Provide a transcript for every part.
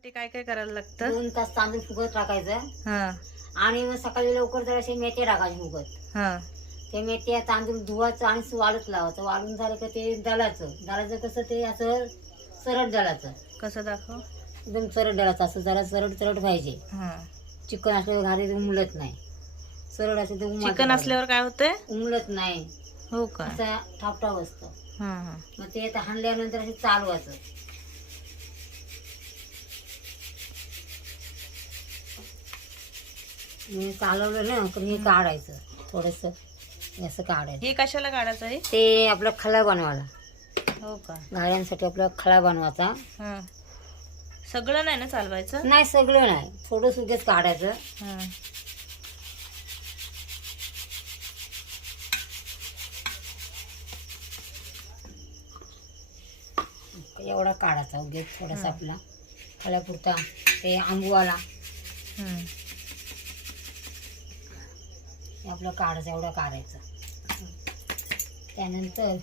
साठी काय काय करायला लागतं? 2 तास तांदूळ फुगत टाकायचं हा आणि मग सकाळी लवकर जराशे मेथी टाकायचे फुगत. हा ते मेथी तांदूळ धुवायचं आणि वाळत लावायचं. वाळून झालं का ते दळायचं कसं ते असं सरळ दळायचं. कसं दाखव? एकदम सरळ दळायचं, असं जरा सरळ पाहिजे. हा चिकन असल्यावर घारी उमलत नाही. सरळ असं ते चिकन असल्यावर काय होतंय? उमलत नाही. हो का? असा ठापठाप असतं. हा हा मग ते आता हाणल्यानंतर असं चालवायचं. मी चालवलं ना तर हे काढायचं थोडस, असं काढायचं. हे कशाला काढायचं आहे? ते आपला खळा बनवायला, हो का? गाड्यांसाठी आपला खळा बनवायचा. हा सगळं नाही ना चालवायचं? नाही सगळं नाही, थोडं सुगेच काढायचं. हा एवढा काढायचा उगेच थोडासा आपला खळ्यापुरता. ते आंबूवाला हम्म. हे आपलं काढायचं, एवढं काढायचं. त्यानंतर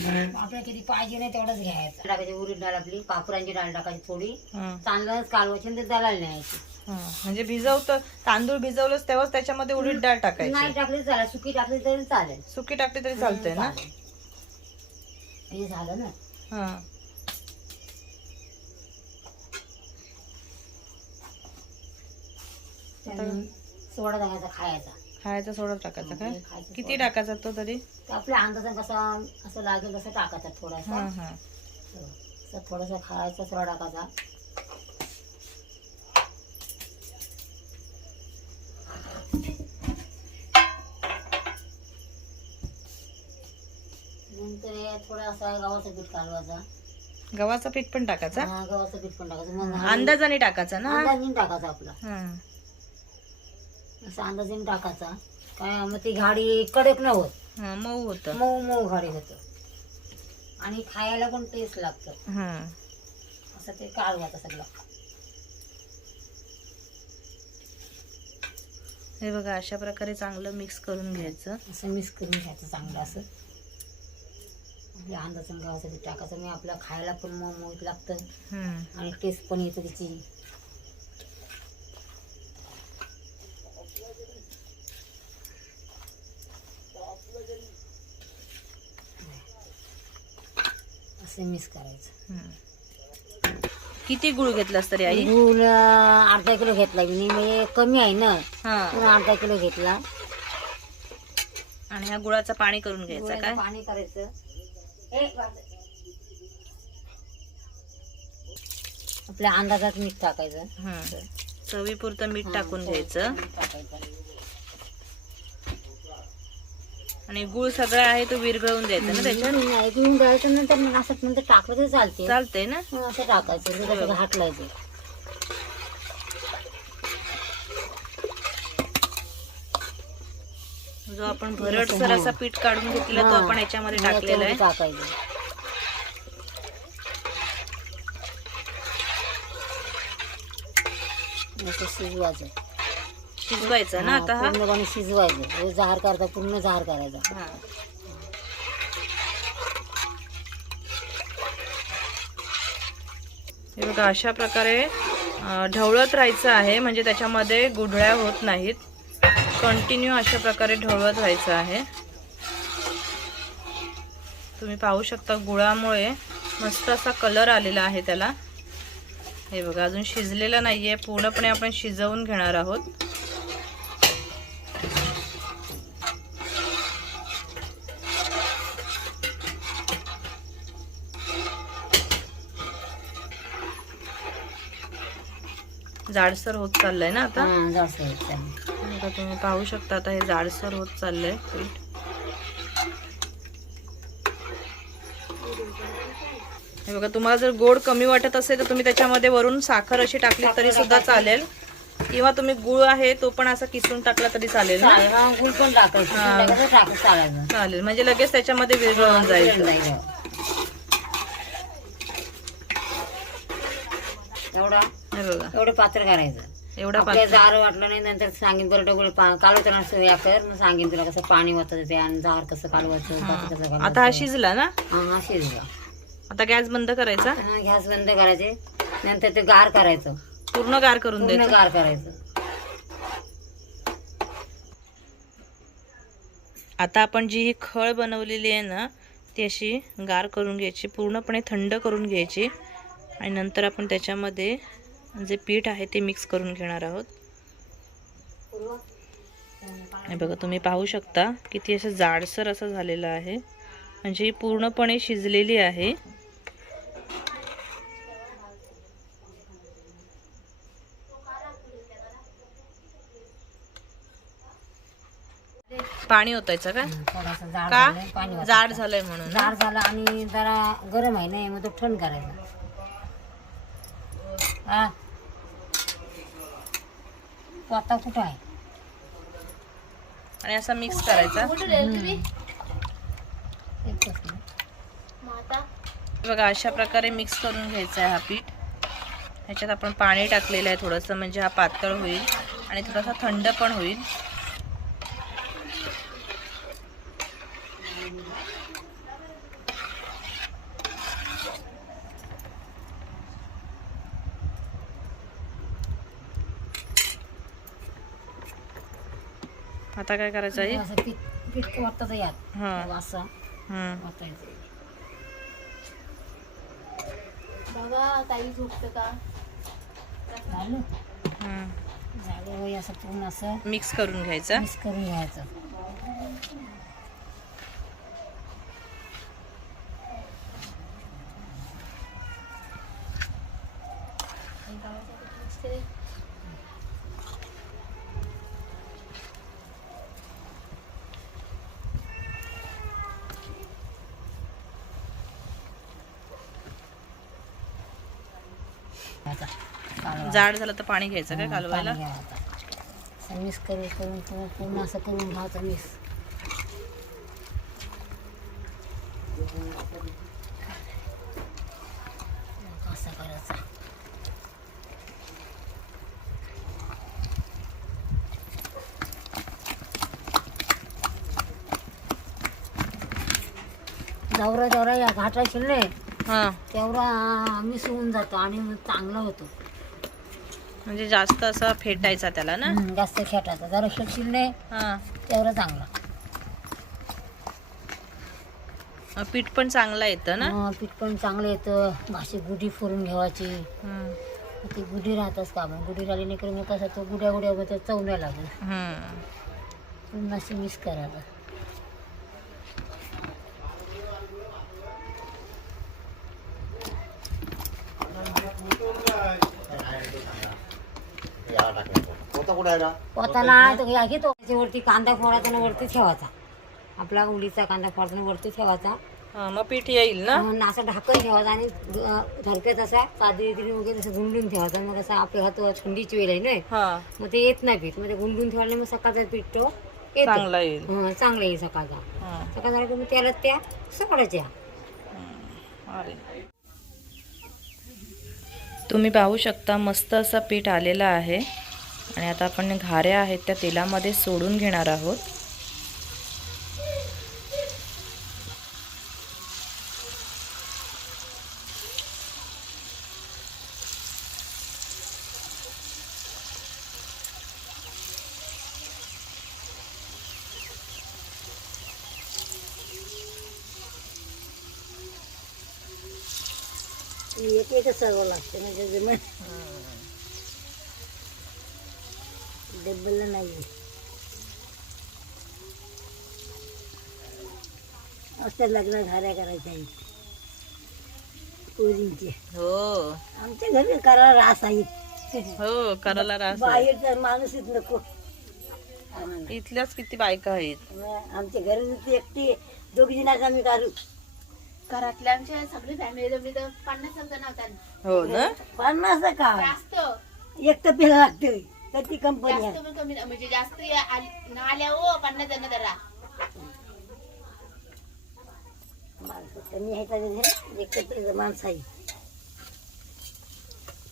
आपल्याला किती पाहिजे नाही तेवढंच घ्यायचं. टाकायची उडीद डाळ, आपली कापुरांची डाळ टाकायची थोडी. हा. तांदळच कालवायची आणि ते दळायला न्यायची. हा. म्हणजे भिजवतं तांदूळ भिजवलंच तेव्हाच त्याच्यामध्ये उडीद डाळ नाही टाकायची? टाकली चालेल, सुकी टाकली तरी चालेल. सुकी टाकली तरी चालतंय ना? चालेल. हे झालं ना. हा त्यानं सोडा टाकायचा खायचा. खायचा सोडा टाकायचा काय? खायचा किती सोडा. टाकायचा तो तरी? ते आपल्या अंदाजानं कसा असं लागेल तसं टाकायचा थोडासा. हा हा असं थोडासा खायचा सोडा टाकायचा. नंतर हे थोडासा गव्हाचं पीठ कालवायचा. गव्हाचं पीठ पण टाकायचा? हा, गव्हाचं पीठ पण टाकायचं. मग अंदाजाने टाकायचा ना? अंदाजाने टाकायचा आपला. हा असं अंदाजाने टाकायचा. काय मग ती घाडी कडक न होत, हा मऊ होतं. मऊ मऊ घाडी होतं आणि खायला पण टेस्ट लागतं. हा असं ते कालवायचं सगळं. हे बघा अशा प्रकारे चांगलं मिक्स करून घ्यायचं. असं मिक्स करून घ्यायचं चांगलं. असं आपल्या अंदाजाने गव्हाचं पीठ टाकायचं. मी आपल्या खायला पण मऊ मऊत लागतं आणि टेस्ट पण येतं त्याची. असं मिक्स करायचं. किती गुळ घेतलास तरी आई? गूळ अर्धा किलो घेतला मी. म्हणजे कमी आहे ना, हा म्हणून अर्धा किलो घेतला. आणि ह्या गुळाचं पाणी करून घ्यायचं गुळाचं काय? पाणी करायचं. आपल्या अंदाजात मीठ टाकायचं. चवीपुरतं मीठ टाकून घ्यायचं. आणि गुळ सगळा आहे तो विरघळून द्यायचा ना त्याच्यात? नाही घेऊन जायचं. नंतर मग असं नंतर टाकलं तर चालते. चालतंय ना? मग असं टाकायचं, त्याच्यात घाटलायचं. जो आपण भरडसर असा पीठ काढून घेतला तो आपण याच्यामध्ये टाकलेला आहे. टाकायचं. असं शिजवायचं. शिजवायचं ना आता हा? पूर्णपणे शिजवायचं. जार करता पूर्ण जार करायचा. हा. हे बघा अशा प्रकारे ढवळत राहायचं आहे, म्हणजे त्याच्यामध्ये गुठळ्या होत नाहीत. कंटिन्यू अशा प्रकारे ढवळत राहायचं आहे. तुम्ही पाहू शकता गुळामुळे मस्त असा कलर आलेला आहे त्याला. हे बघा अजून शिजलेलं नाहीये, पूर्णपणे आपण शिजवून घेणार आहोत. जाडसर होत चाललंय ना आता? जास्त होत चालेल. आता तुम्ही पाहू शकता आता हे जाडसर होत चाललंय पीठ. हे बघा तुम्हाला जर गोड कमी वाटत असेल तर तुम्ही त्याच्यामध्ये वरून साखर अशी टाकली तरी सुद्धा चालेल, किंवा तुम्ही गुळ आहे तो पण असा किसून टाकला तरी चालेल ना? गुळ पण टाकायचं. चालेल, म्हणजे लगेच त्याच्यामध्ये विरघळून जाईल. एवढा हे बघा एवढं पात्र करायचं. एवढा आपल्या जार वाटलं नाही नंतर सांगेन. बरं डबल कालवताना सोया कर, मग सांगेन तुला कसं पाणी वाटत ते आणि जार कसं कालवायचं, कसं आता हा कालवायचं. शिजला ना? हा शिजला. आता गॅस बंद करायचा, गॅस बंद करायचे. नंतर ते गार करायचं, पूर्ण गार करून पूर्ण द्यायचं. गार करायचं. आता आपण जी ही खळ बनवलेली आहे ना ती अशी गार करून घ्यायची, पूर्णपणे थंड करून घ्यायची आणि नंतर आपण त्याच्यामध्ये जे पीठ आहे ते मिक्स करून घेणार आहोत. हे बघा तुम्ही पाहू शकता किती असं जाडसर असं झालेलं आहे, म्हणजे ही पूर्णपणे शिजलेली आहे. पाणी ओतायचं का? थोडासा जाड का झालंय, पाणी ओतायचं. जाड झालंय म्हणून ना? जाड झालं आणि जरा गरम आहे ना, मग तो थंड करायचा. हा तो आता कुठं आहे? आणि असा मिक्स करायचा. एकच ना. बघा अशा प्रकारे मिक्स करून घ्यायचा आहे हा पीठ. ह्याच्यात आपण पाणी टाकलेलं आहे थोडंसं, म्हणजे हा पातळ होईल आणि थोडासा थंड पण होईल. आता काय करायचं आहे? असं पीठ पीठ वाटतं यात हां. असं वाटायचं. बाबा ताई झोपतं का? झालं झालं होय. असं पूर्ण असं मिक्स करून घ्यायचं. मिक्स करून घ्यायचं. जाड झालं तर पाणी घ्यायचं काय कालवायला? मिक्स करून करून पूर्ण असं करून घ्यायचं मिक्स. असं करायचं. जेवढा जेवढा या घाटा शिरले हां, तेवढा मिक्स होऊन जातो आणि मग चांगला होतो. म्हणजे जास्त असं फेटायचा त्याला ना? जास्त खेटायचा. जरा शिरले हां. तेवढं चांगला. पीठ पण चांगलं येतं ना? पीठ पण चांगलं येतं. भाशी गुढी फोडून घ्यावायची. हं. ती गुढी राहतच का मग गुढी राहिली नाही की मग कसं तो गुड्या गुड्या चव नाही लागेल. पूर्ण अशी मिक्स करायला. पोता नाही तो घ्या घेतो. त्याच्यावरती कांदा फोडायचा आणि वरती ठेवायचा. आपला उलीचा कांदा फोडायचा वरती ठेवायचा. हां, मग पीठ येईल ना? मग असं ढाकून ठेवायचा आणि झरप्यात असा साधी वगैरे असं गुंडून ठेवायचा. मग असं आपल्या हात थंडीची वेळ आहे ना, हां, मग ते येत नाही पीठ. मग ते गुंडून ठेवलं मग सकाळचा पीठ तो येतो. चांगला येईल. चांगलं येईल सकाळचा. हां. सकाळ झाला की मग त्याला त्या सोडायच्या. अरे तुम्ही पाहू शकता मस्त असं पीठ आलेलं आहे आणि आता आपण घाऱ्या आहेत त्या तेलामध्ये सोडून घेणार आहोत. एक एकच सर्व लागते म्हणजे जमन डब्बल नाही. असं लग्न घाऱ्या करायच्या पोरींचे. हो आमच्या घरी करा रास आहे. हो, करायला रास आहे. बाहेरचा माणूसच नको. इथल्याच किती बायका आहेत. आमच्या घरी एकटी दोघी जण आम्ही काढू. घरातल्यांचे सगळी फॅमिली मी तर 50 जण होत्या. हो ना? 50 का जास्त एक तर पेला लागते तर ती कंपनी आहे. जास्त पण कमी नाही. म्हणजे जास्त न आल्या हो 50 जण जरा माणसं कमी आहे तर एकत्र माणसं आहे.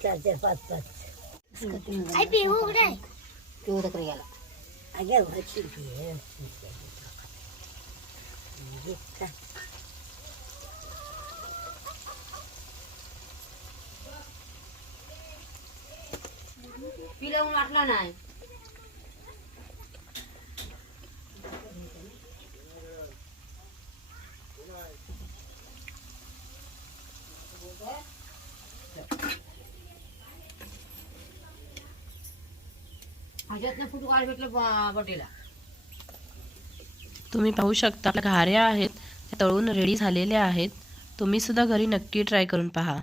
4-4, 5-5 आई पिऊ उघडे तेवढं कर याला. अगं व्हायची लावून वाटला नाही. ह्याच्यातनं फुट वाढ भेटलं बटेला. तुम्ही पाहू शकता आपल्या घाऱ्या आहेत त्या तळून रेडी झालेल्या आहेत. तुम्ही सुद्धा घरी नक्की ट्राय करून पहा.